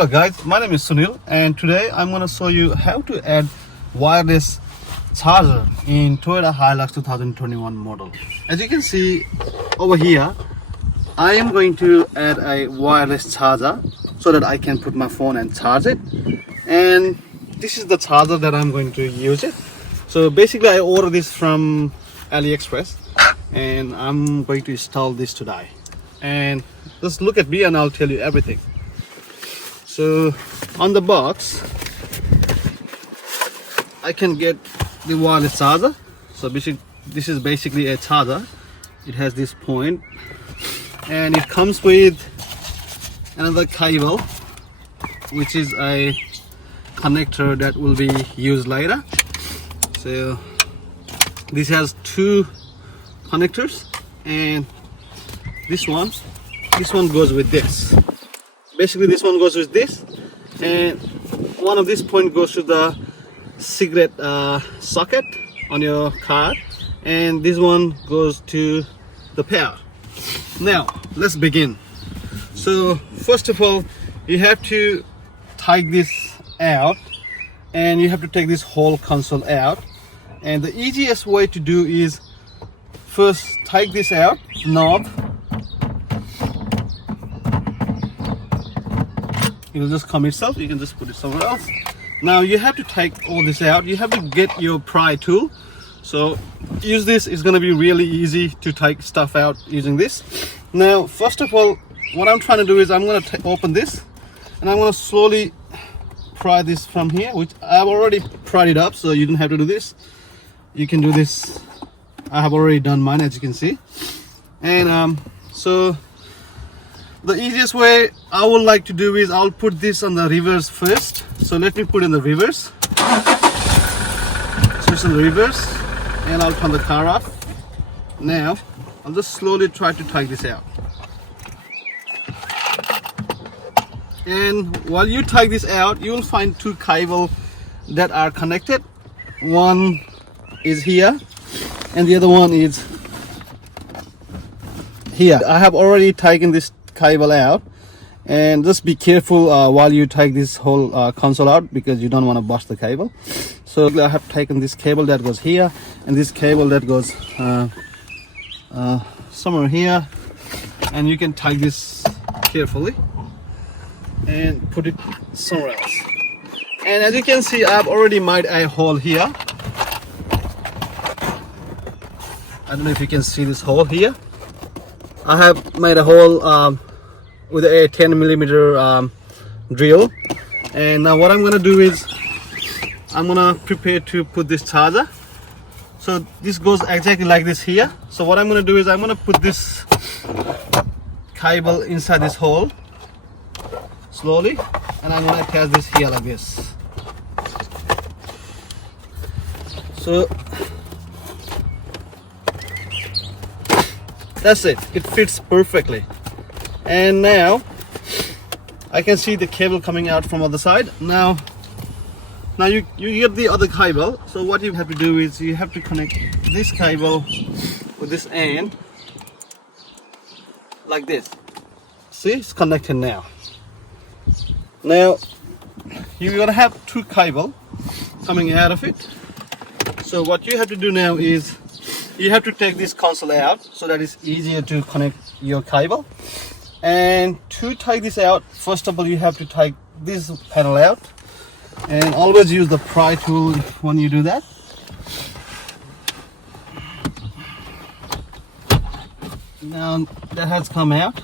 Hello guys, my name is Sunil and today I'm going to show you how to add wireless charger in Toyota Hilux 2021 model. As you can see over here, I am going to add a wireless charger so that I can put my phone and charge it. And this is the charger that I'm going to use it. So basically I ordered this from AliExpress and I'm going to install this today. And just look at me and I'll tell you everything. So on the box I can get the wireless charger. So basically this is basically a charger. It has this point and it comes with another cable, which is a connector that will be used later. So this has two connectors, and this one goes with this. Basically this one goes with this, and one of these point goes to the cigarette socket on your car, and this one goes to the power. Now let's begin. So first of all, you have to take this out and you have to take this whole console out, and the easiest way to do is first take this out, knob. It'll just come itself. You can just put it somewhere else. Now you have to take all this out. You have to get your pry tool. So use this. It's going to be really easy to take stuff out using this. Now first of all, what I'm trying to do is I'm going to open this and I'm going to slowly pry this from here, which I've already pried it up, so you don't have to do this. You can do this. I have already done mine, as you can see. And so the easiest way I would like to do is I'll put this on the reverse first. So let me put in the reverse. So it's in the reverse, and I'll turn the car off. Now I'll just slowly try to take this out. And while you take this out, you will find two cables that are connected. One is here and the other one is here. I have already taken this cable out, and just be careful while you take this whole console out, because you don't want to bust the cable. So I have taken this cable that goes here and this cable that goes somewhere here, and you can take this carefully and put it somewhere else. And as you can see, I've already made a hole here. I don't know if you can see this hole here. I have made a hole with a 10mm drill. And now what I'm going to do is I'm going to prepare to put this charger. So this goes exactly like this here. So what I'm going to do is I'm going to put this cable inside this hole slowly, and I'm going to attach this here like this. So that's it. It fits perfectly. And now I can see the cable coming out from other side. Now you get the other cable. So what you have to do is you have to connect this cable with this end like this. See, it's connected now. Now you're gonna have two cables coming out of it. So what you have to do now is you have to take this console out so that it's easier to connect your cable. And to take this out, first of all you have to take this panel out, and always use the pry tool when you do that. Now that has come out,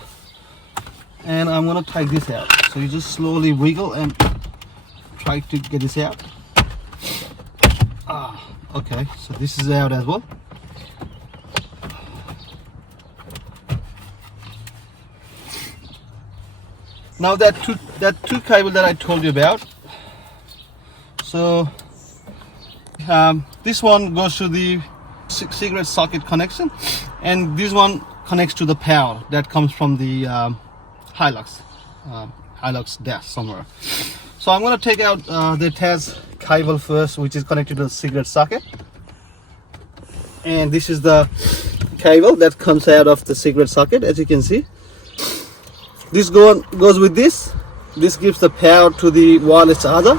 and I'm gonna take this out. So you just slowly wiggle and try to get this out. Okay, so this is out as well. Now that two cable that I told you about. So this one goes to the cigarette socket connection, and this one connects to the power that comes from the Hilux dash somewhere. So I'm going to take out the attached cable first, which is connected to the cigarette socket, and this is the cable that comes out of the cigarette socket. As you can see, this goes with this, this gives the power to the wireless charger,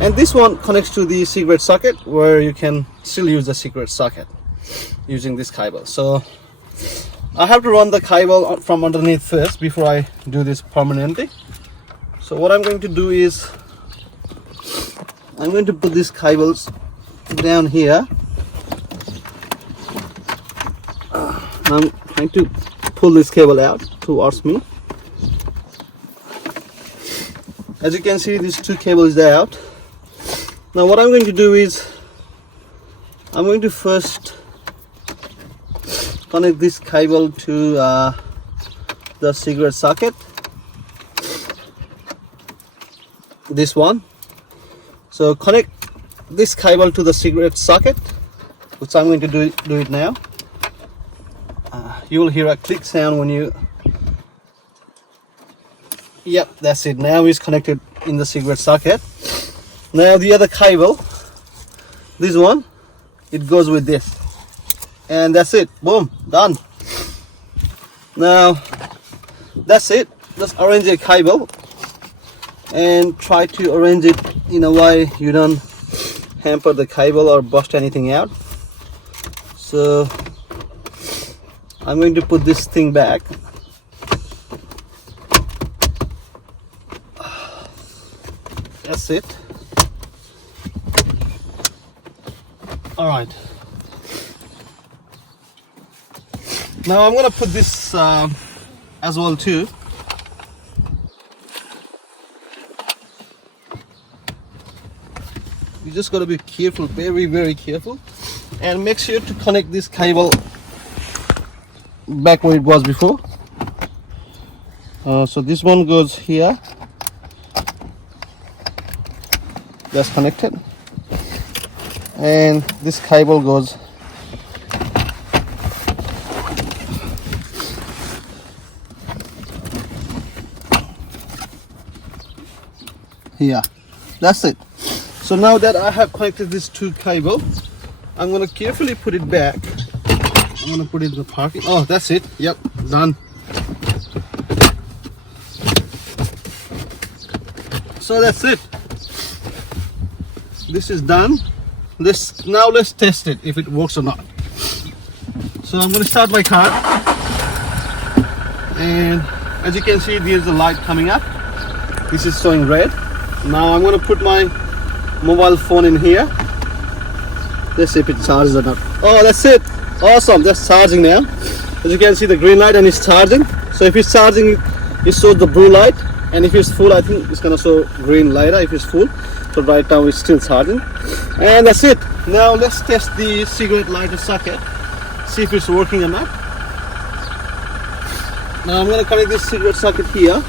and this one connects to the cigarette socket, where you can still use the cigarette socket using this cable. So I have to run the cable from underneath first before I do this permanently. So what I'm going to do is I'm going to put these cables down here. I'm trying to pull this cable out towards me. As you can see, these two cables are out. Now what I'm going to do is I'm going to first connect this cable to the cigarette socket, this one. So connect this cable to the cigarette socket, which I'm going to do it now. You will hear a click sound when you, yep, that's it. Now it's connected in the cigarette socket. Now the other cable, this one, it goes with this, and that's it. Boom, done. Now that's it. Just arrange a cable and try to arrange it in a way you don't hamper the cable or bust anything out. So I'm going to put this thing back. That's it. All right. Now I'm going to put this as well too. You just got to be careful, very, very careful, and make sure to connect this cable back where it was before. So this one goes here, that's connected, and this cable goes here. That's it. So now that I have connected these two cables, I'm going to carefully put it back. I'm going to put it in the pocket. Oh, that's it. Yep, done. So that's it. This is done. Now let's test it if it works or not. So I'm going to start my car, and as you can see, there's a light coming up. This is showing red. Now I'm going to put my mobile phone in here. Let's see if it charges or not. Oh, that's it. Awesome, that's charging now. As you can see, the green light, and it's charging. So if it's charging, it shows the blue light, and if it's full, I think it's gonna show green later if it's full. So right now it's still charging, and that's it. Now let's test the cigarette lighter socket, see if it's working or not. Now I'm gonna connect this cigarette socket here.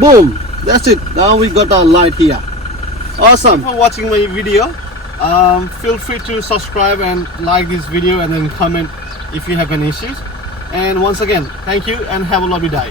Boom, that's it. Now we got our light here. Awesome. Thanks for watching my video. Feel free to subscribe and like this video, and then comment if you have any issues. And once again, thank you and have a lovely day.